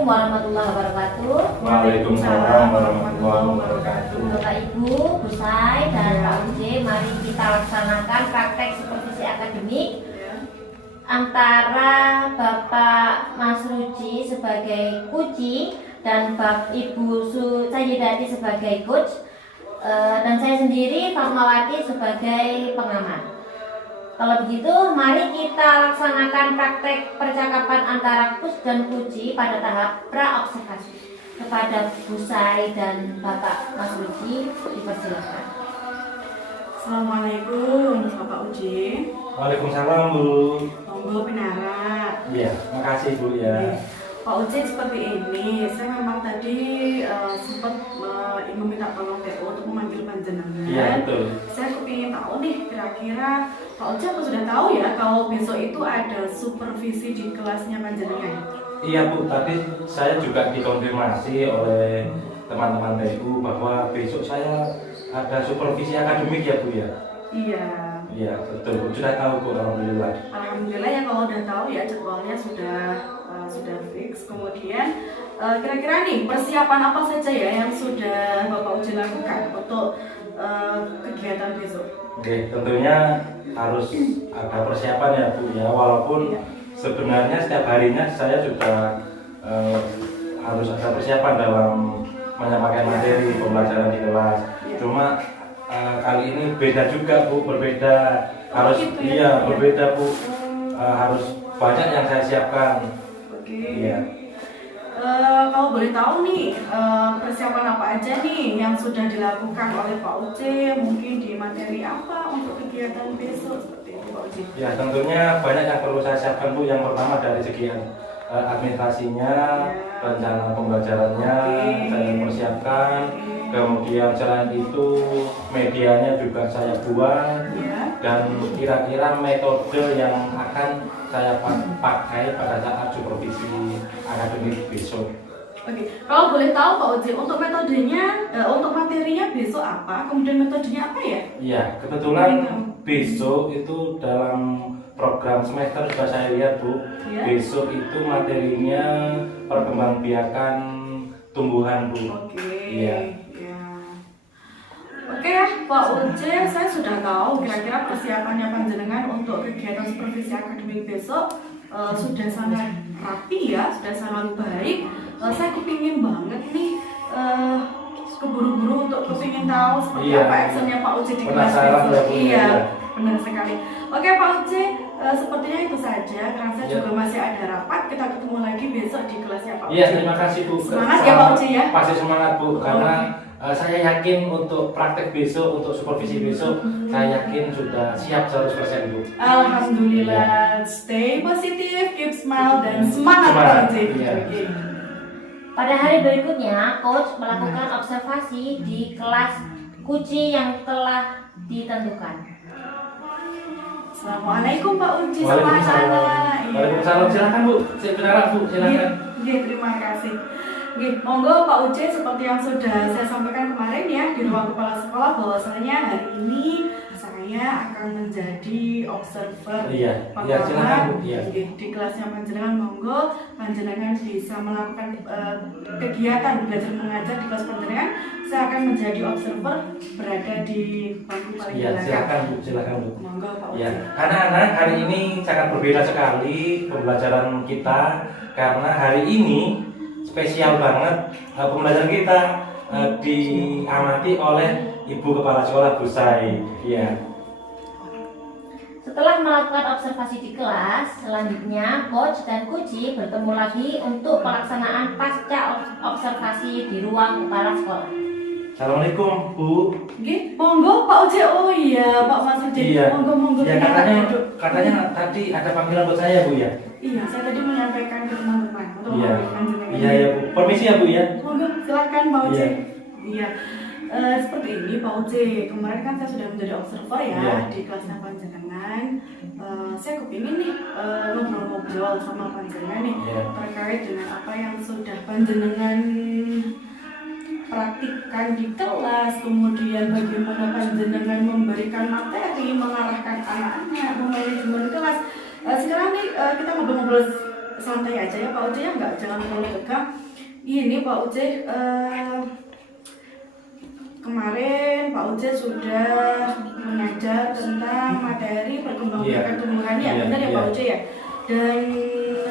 Assalamualaikum warahmatullahi wabarakatuh. Waalaikumsalam warahmatullahi wabarakatuh. Bapak Ibu, Bu Sai, dan Pak Uji, mari kita laksanakan praktek supervisi akademik antara Bapak Mas Ruji sebagai kuci dan Bapak Ibu Sayyidati sebagai coach, dan saya sendiri Fatmawati sebagai pengamat. Kalau begitu, mari kita laksanakan praktek percakapan antara coach dan kuci pada tahap pra-observasi. Kepada Bu Sai dan Bapak Mas Ruji, dipersilakan. Assalamualaikum Bapak Uji. Waalaikumsalam Bu. Monggo pinara. Iya, makasih Bu ya. Pak Uji, seperti ini, saya memang tadi sempat meminta tolong TO untuk memanggil panjenengan. Iya, betul. Saya kepingin tahu nih, kira-kira Pak Uji apa sudah tahu ya kalau besok itu ada supervisi di kelasnya panjenengan? Iya Bu, tadi saya juga dikonfirmasi oleh teman-teman TU bahwa besok saya ada supervisi akademik ya Bu ya. Iya. Iya, betul. Sudah tahu Bu, alhamdulillah. Alhamdulillah ya kalau udah tahu ya jadwalnya sudah fix. Kemudian kira-kira nih persiapan apa saja ya yang sudah Bapak Uji lakukan untuk kegiatan besok? Oke, tentunya harus ada persiapan ya Bu ya, walaupun sebenarnya setiap harinya saya juga harus ada persiapan dalam menyampaikan materi pembelajaran di kelas. Cuma kali ini beda juga Bu, berbeda. Harus gitu ya, iya berbeda Bu. Harus banyak yang saya siapkan. Oke. Iya. Kalau boleh tahu nih persiapan apa aja nih yang sudah dilakukan oleh Pak Uci, mungkin di materi apa untuk kegiatan besok seperti itu Pak Uci? Ya tentunya banyak yang perlu saya siapkan Bu. Yang pertama dari segi administrasinya, rencana pembelajarannya saya persiapkan. Kemudian selain itu medianya juga saya buat, dan kira-kira metode yang akan saya pakai pada saat supervisi akademik besok. Oke, kalau boleh tahu Pak Uji, untuk metodenya, untuk materinya besok apa, kemudian metodenya apa ya? Iya, kebetulan besok itu dalam program semester sudah saya lihat Bu. Besok itu materinya perkembangbiakan tumbuhan Bu. Oke. Iya. Oke ya, Pak Uji, saya sudah tahu kira-kira persiapannya panjenengan untuk kegiatan supervisi akademik besok sudah sangat rapi ya, sudah sangat baik. Saya kepingin banget nih keburu-buru untuk kepingin tahu seperti apa actionnya Pak Uji di kelas besok. Iya, benar sekali. Oke Pak Uji, sepertinya itu saja karena saya juga masih ada rapat. Kita ketemu lagi besok di kelasnya Pak Uji. Iya, terima kasih Bu. Semangat ya Pak Uji ya. Pasti semangat Bu, karena saya yakin untuk praktek besok, untuk supervisi besok, saya yakin sudah siap 100% Bu. Alhamdulillah, stay positif, keep smile, dan semangat Pak Uji. Pada hari berikutnya, coach melakukan observasi di kelas kuci yang telah ditentukan. Assalamualaikum Pak Uji sama anak. Waalaikumsalam. Silakan Bu, silakan Bu, silakan. Iya, terima kasih. Oke, monggo Pak Uji, seperti yang sudah saya sampaikan kemarin ya di ruang kepala sekolah, bahwasanya hari ini saya akan menjadi observer silakan Bu. Iya. Di kelasnya panjenengan. Monggo panjenengan bisa melakukan kegiatan belajar mengajar di kelas panjenengan. Saya akan menjadi observer berada di bangku paling belakang. Silakan Bu. Monggo Pak Uji. Ya, karena anak hari ini sangat berbeda sekali pembelajaran kita, karena hari ini spesial banget pembelajaran kita diamati oleh Ibu Kepala Sekolah Bu Sai. Iya. Setelah melakukan observasi di kelas, selanjutnya coach dan kuci bertemu lagi untuk pelaksanaan pasca observasi di ruang kepala sekolah. Assalamualaikum Bu. Nggih, monggo Pak Uji. Oh iya, Pak Mas Uji. Iya. Monggo. Ya, katanya tadi ada panggilan buat saya Bu ya. Iya, saya tadi menyampaikan ke teman-teman untuk memberikan jenengan. Iya Bu. Permisi ya Bu ya. Monggo, silakan Pak Uji. Iya. Iya. Seperti ini Pak Uji, kemarin kan saya sudah menjadi observer ya di kelasnya panjenengan. Saya kepingin nih ngobrol-ngobrol sama panjenengan nih terkait dengan apa yang sudah panjenengan praktikkan di kelas, kemudian bagaimana panjenengan memberikan materi, mengarahkan anak-anak, memanajemen kelas. Sekarang nih kita ngobrol-ngobrol santai aja ya Pak Uce ya, jangan terlalu tegang. Ini Pak Uce, kemarin Pak Uce sudah mengajar tentang materi perkembangan tumbuhan ya, benar ya Pak Uce ya. Dan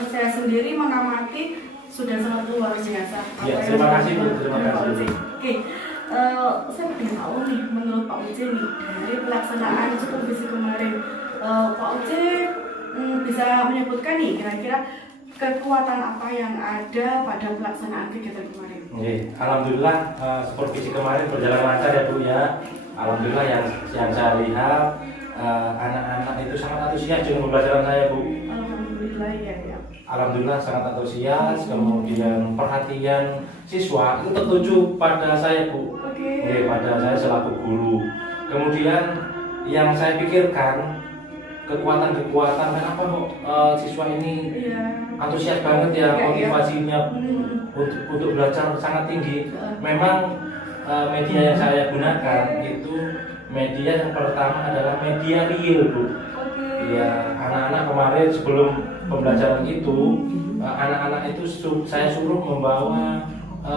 saya sendiri mengamati sudah sangat luar biasa. Terima kasih Bu, terima kasih. Oke, saya ingin tahu nih menurut Pak Uce nih dari pelaksanaan supervisi kemarin, Pak Uce bisa menyebutkan nih kira-kira kekuatan apa yang ada pada pelaksanaan kegiatan kemarin? Alhamdulillah supervisi kemarin berjalan lancar ya Bu ya. Alhamdulillah yang saya lihat anak-anak itu sangat antusias dengan pembelajaran saya Bu. Alhamdulillah ya. Alhamdulillah sangat antusias, kemudian perhatian siswa itu tertuju pada saya Bu. Pada saya selaku guru. Kemudian yang saya pikirkan kekuatan kenapa kok siswa ini antusias banget ya, motivasinya untuk belajar sangat tinggi. Memang media yang saya gunakan itu media yang pertama adalah media real Bu. Ya, anak-anak kemarin sebelum pembelajaran itu anak-anak itu saya suruh membawa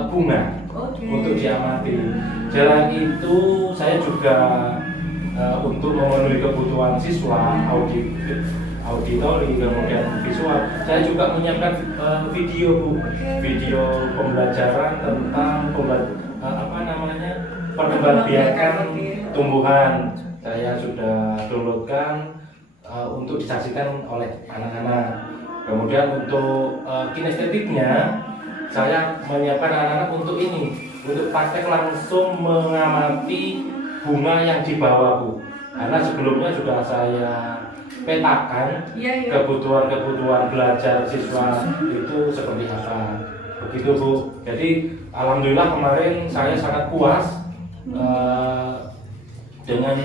bunga untuk diamati. Jalan itu saya juga untuk memenuhi kebutuhan siswa auditori kemudian visual, saya juga menyiapkan video pembelajaran tentang perkembangbiakan tumbuhan. Saya sudah downloadkan untuk disaksikan oleh anak-anak. Kemudian untuk kinestetiknya saya menyiapkan anak-anak untuk praktek langsung mengamati bunga yang dibawa Bu, karena sebelumnya sudah saya petakan kebutuhan belajar siswa itu seperti apa, begitu Bu. Jadi alhamdulillah kemarin saya sangat puas dengan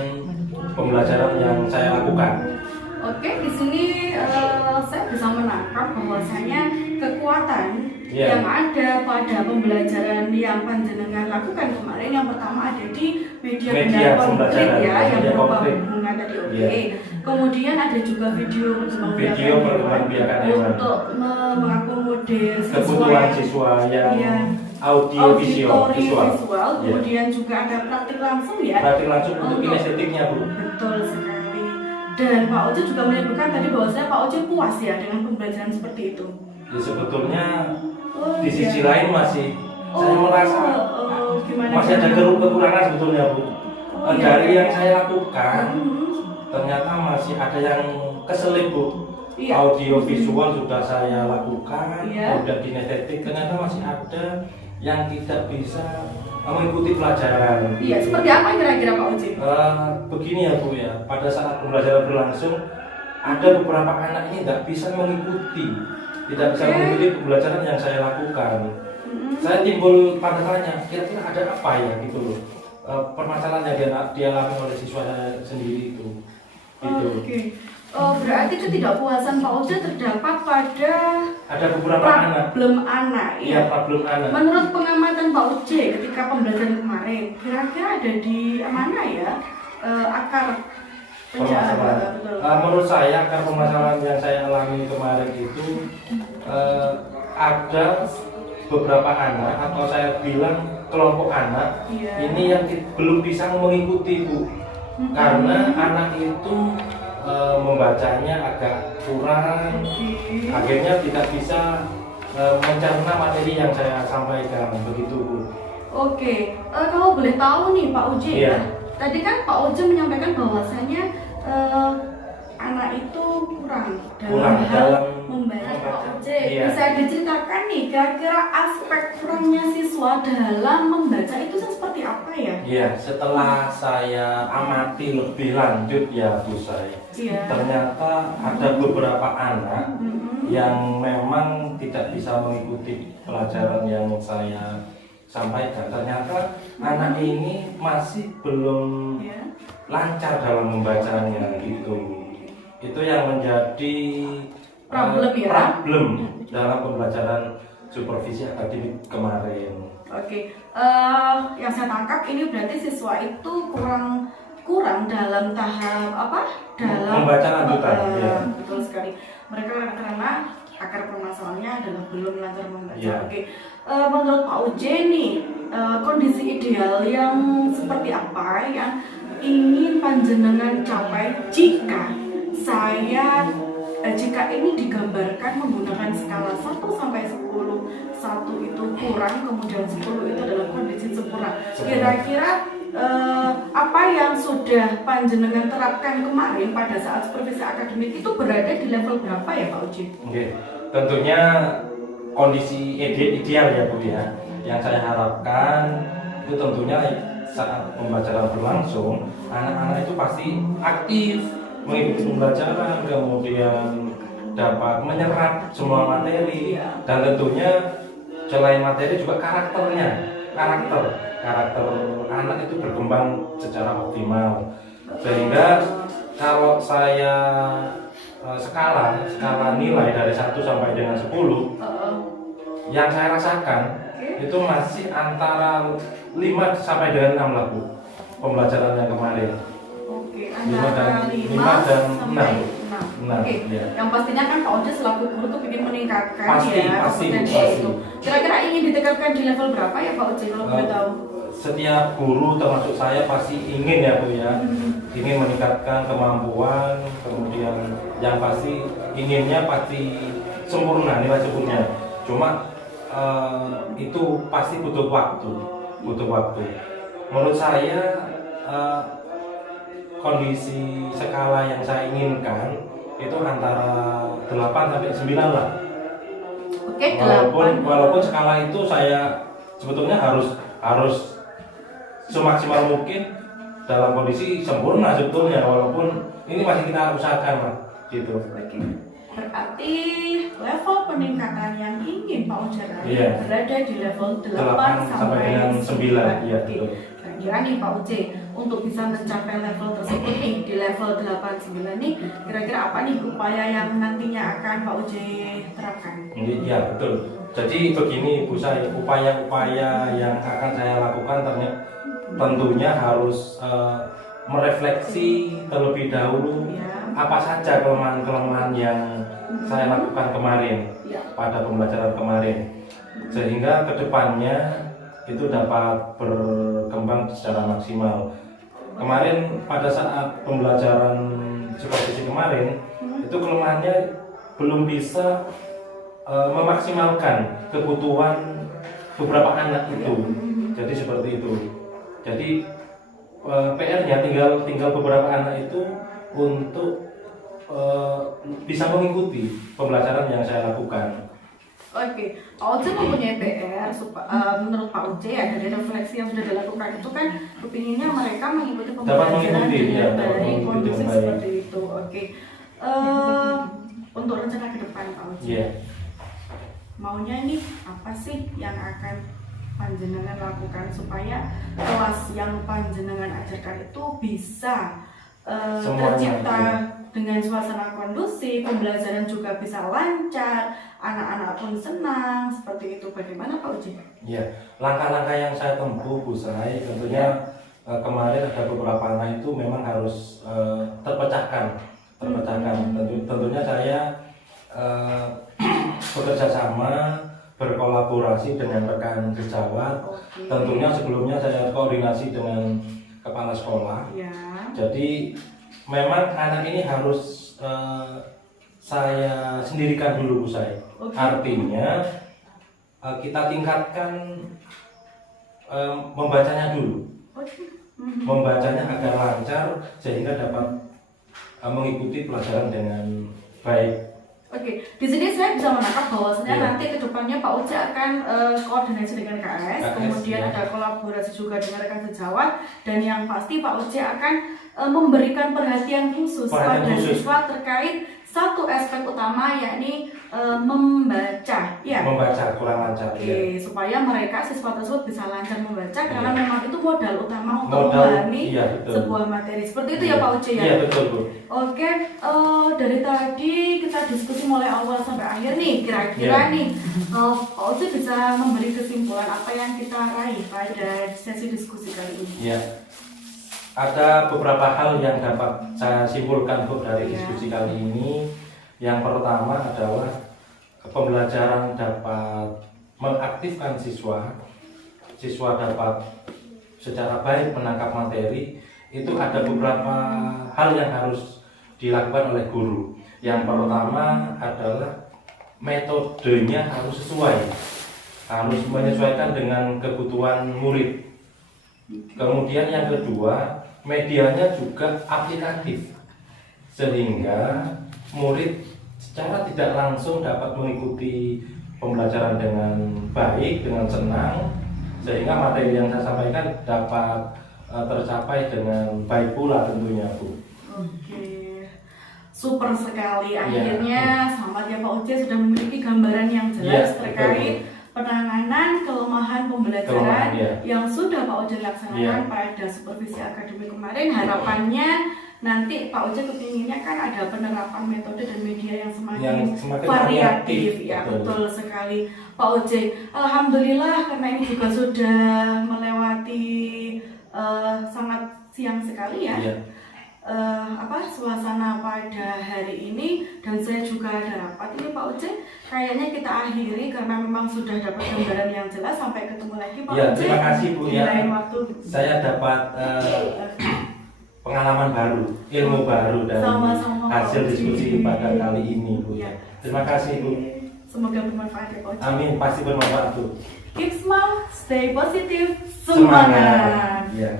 pembelajaran yang saya lakukan. Oke, di sini saya bisa menangkap bahwasanya kekuatan yang ada pada pembelajaran yang panjenengan lakukan kemarin, yang pertama ada di media konkret ya, yang berupa bunga tadi. Kemudian ada juga video perkembangbiakan untuk mengakomodir kebutuhan siswa yang audio visual. Kemudian juga ada praktik langsung ya. Praktik langsung untuk kinestetiknya Bu. Betul sekali. Dan Pak Oce juga menyebutkan tadi bahwasanya Pak Oce puas ya dengan pembelajaran seperti itu. Ya sebetulnya di sisi lain masih saya merasa masih ada kekurangan sebetulnya Bu. Dari yang saya lakukan ternyata masih ada yang keselip Bu. Audio visual sudah saya lakukan, kemudian kinestetik ternyata masih ada yang tidak bisa mengikuti pelajaran. Seperti apa kira-kira Pak Oce? Begini ya Bu ya, pada saat pembelajaran berlangsung ada beberapa anak ini tidak bisa mengikuti pembelajaran yang saya lakukan. Saya timbul pada tanya, kira-kira ada apa ya gitu loh, permasalahan yang dialami oleh siswa saya sendiri itu. Berarti ketidakpuasan Pak Oce terdapat pada beberapa problem anak. Problem anak. Menurut pengamatan Pak Oce ketika pembelajaran kemarin, kira-kira ada di mana ya akar permasalahan? Menurut saya akar permasalahan yang saya alami kemarin itu ada beberapa anak, atau saya bilang kelompok anak ini yang belum bisa mengikuti Bu, karena anak itu membacanya agak kurang, akhirnya tidak bisa mencerna materi yang saya sampaikan, begitu Bu. Kalau boleh tahu nih Pak Oce ya, tadi kan Pak Oce menyampaikan bahwasanya anak itu kurang dalam membaca. Pak Oce bisa diceritakan nih kira-kira aspek kurangnya siswa dalam membaca itu seperti apa ya? Setelah saya amati lebih lanjut ya Bu saya, ternyata ada beberapa anak yang memang tidak bisa mengikuti pelajaran yang saya sampaikan. Ternyata anak ini masih belum lancar dalam membacanya gitu. Itu yang menjadi problem dalam pembelajaran supervisi akademik kemarin. Yang saya tangkap ini berarti siswa itu kurang dalam tahap dalam membaca lanjutan. Betul sekali. Mereka karena akar permasalahan belum lancar membaca. Yeah. Oke. Menurut Pak Uce nih, kondisi ideal yang seperti apa yang ingin panjenengan capai jika ini digambarkan menggunakan skala 1 sampai 10, 1 itu kurang, kemudian 10 itu adalah kondisi sempurna. Kira-kira apa yang sudah panjenengan terapkan kemarin pada saat supervisi akademik itu berada di level berapa ya Pak Uci? Oke, tentunya kondisi ideal ya Bu ya. Yang saya harapkan itu tentunya saat pembelajaran berlangsung, anak-anak itu pasti aktif mengikuti pembelajaran, kemudian dapat menyerap semua materi, dan tentunya selain materi juga karakter anak itu berkembang secara optimal. Sehingga kalau saya skala nilai dari 1 sampai dengan 10, yang saya rasakan itu masih antara 5 sampai dengan 6 lah Bu, pembelajaran yang kemarin. Oke, antara 5 dan sampai 6. Oke, ya. yang pastinya kan Pak Oce selaku guru tuh ingin meningkatkan Pasti. itu. Kira-kira ingin ditingkatkan di level berapa ya Pak Oce kalau boleh tahu? Setiap guru termasuk saya pasti ingin ya Bu ya, ingin meningkatkan kemampuan, kemudian yang pasti inginnya pasti sempurna, nilai sempurna. Cuma itu pasti butuh waktu. Menurut saya kondisi skala yang saya inginkan itu antara 8 sampai 9 lah. Oke, Walaupun skala itu saya sebetulnya harus semaksimal mungkin dalam kondisi sempurna sebetulnya, walaupun ini masih kita usahakan lah gitu. Oke. Berarti level peningkatan yang ingin Pak Oce raih berada di level 8 sampai dengan 9. Iya, Oke. Kira-kira nih Pak Oce, untuk bisa mencapai level tersebut nih di level 8-9 nih, kira-kira apa nih upaya yang nantinya akan Pak Oce terapkan? Iya, betul. Jadi begini Bu, saya upaya-upaya yang akan saya lakukan tentunya harus merefleksi terlebih dahulu apa saja kelemahan-kelemahan yang saya lakukan kemarin pada pembelajaran kemarin, sehingga kedepannya itu dapat berkembang secara maksimal. Kemarin pada saat pembelajaran supervisi kemarin itu kelemahannya belum bisa memaksimalkan kebutuhan beberapa anak itu. Jadi seperti itu. Jadi PR-nya tinggal beberapa anak itu untuk bisa mengikuti pembelajaran yang saya lakukan. Oke, Pak Oce mempunyai PR menurut Pak Oce ya, dari refleksi yang sudah dilakukan itu kan kepinginnya mereka mengikuti pembelajaran dengan baik, kondusif seperti itu. Oke, untuk rencana ke depan Pak Oce, maunya nih apa sih yang akan panjenengan lakukan supaya kelas yang panjenengan ajarkan itu bisa tercipta dengan suasana kondusif, pembelajaran juga bisa lancar, anak-anak pun senang, seperti itu. Bagaimana Pak Uji? Iya, langkah-langkah yang saya tempuh Bu Sai, tentunya kemarin ada beberapa anak itu memang harus terpecahkan. Tentunya saya bekerja sama, berkolaborasi dengan rekan sejawat. Tentunya sebelumnya saya koordinasi dengan kepala sekolah. Jadi memang anak ini harus saya sendirikan dulu Bu Sai. Artinya kita tingkatkan membacanya dulu. Membacanya agar lancar sehingga dapat mengikuti pelajaran dengan baik. Oke, di sini saya bisa menangkap bahwasanya nanti kedepannya Pak Uci akan koordinasi dengan KS, kemudian ada kolaborasi juga dengan rekan sejawat, dan yang pasti Pak Uci akan memberikan perhatian khusus pada siswa terkait satu aspek utama, yakni membaca. Membaca kurang lancar. Supaya mereka siswa tersebut bisa lancar membaca, karena memang itu modal utama untuk memahami sebuah materi. Seperti itu ya Pak Uci ya. Iya betul Bu. Oke, dari tadi kita diskusi mulai awal sampai akhir nih, kira-kira nih Pak Uci bisa memberi kesimpulan apa yang kita raih pada sesi diskusi kali ini? Iya. Ada beberapa hal yang dapat saya simpulkan Bu dari diskusi kali ini. Yang pertama adalah pembelajaran dapat mengaktifkan siswa, siswa dapat secara baik menangkap materi, itu ada beberapa hal yang harus dilakukan oleh guru. Yang pertama adalah metodenya harus sesuai, harus menyesuaikan dengan kebutuhan murid. Kemudian yang kedua, medianya juga aplikatif, sehingga murid secara tidak langsung dapat mengikuti pembelajaran dengan baik, dengan senang, sehingga materi yang saya sampaikan dapat tercapai dengan baik pula tentunya, Bu. Oke, super sekali. Akhirnya selamat ya Pak Uce sudah memiliki gambaran yang jelas terkait penanganan kelemahan pembelajaran yang sudah Pak Uce laksanakan pada supervisi akademik kemarin. Harapannya nanti Pak Uce kepinginnya kan ada penerapan metode dan media yang semakin variatif. Ya, betul sekali Pak Uce. Alhamdulillah karena ini juga sudah melewati sangat siang sekali ya. Suasana pada hari ini, dan saya juga ada rapat ini Pak Uce. Kayaknya kita akhiri karena memang sudah dapat gambaran yang jelas. Sampai ketemu lagi Pak Uce. Terima kasih Bu ya. Lain waktu. Saya dapat pengalaman baru, ilmu baru dari hasil diskusi pada kali ini Bu ya. Terima kasih Bu. Semoga bermanfaat ya Pak Uce. Amin, pasti bermanfaat Bu. Keep smile, stay positive, semangat. Ya.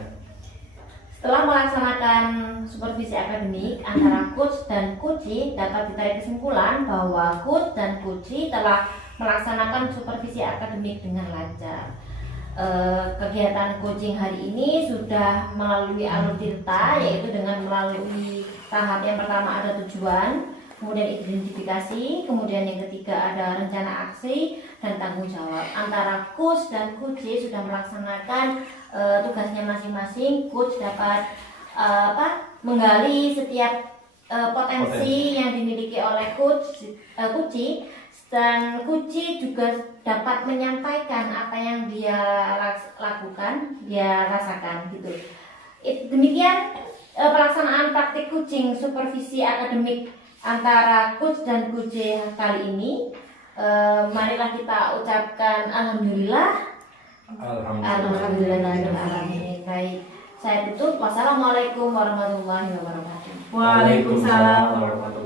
Setelah melaksanakan supervisi akademik antara coach dan coachee, dapat ditarik kesimpulan bahwa coach dan coachee telah melaksanakan supervisi akademik dengan lancar. Kegiatan coaching hari ini sudah melalui alur cerita, yaitu dengan melalui tahap yang pertama ada tujuan, kemudian identifikasi, kemudian yang ketiga ada rencana aksi dan tanggung jawab. Antara coach dan coachee sudah melaksanakan tugasnya masing-masing. Coach dapat menggali setiap potensi yang dimiliki oleh coachee, dan coachee juga dapat menyampaikan apa yang dia lakukan, dia rasakan gitu. Demikian pelaksanaan praktik coaching supervisi akademik antara coach dan coachee kali ini. Marilah kita ucapkan alhamdulillah. Alhamdulillahirobbilalamin. Baik, saya tutup. Wassalamualaikum warahmatullahi wabarakatuh. Waalaikumsalam warahmatullahi wabarakatuh.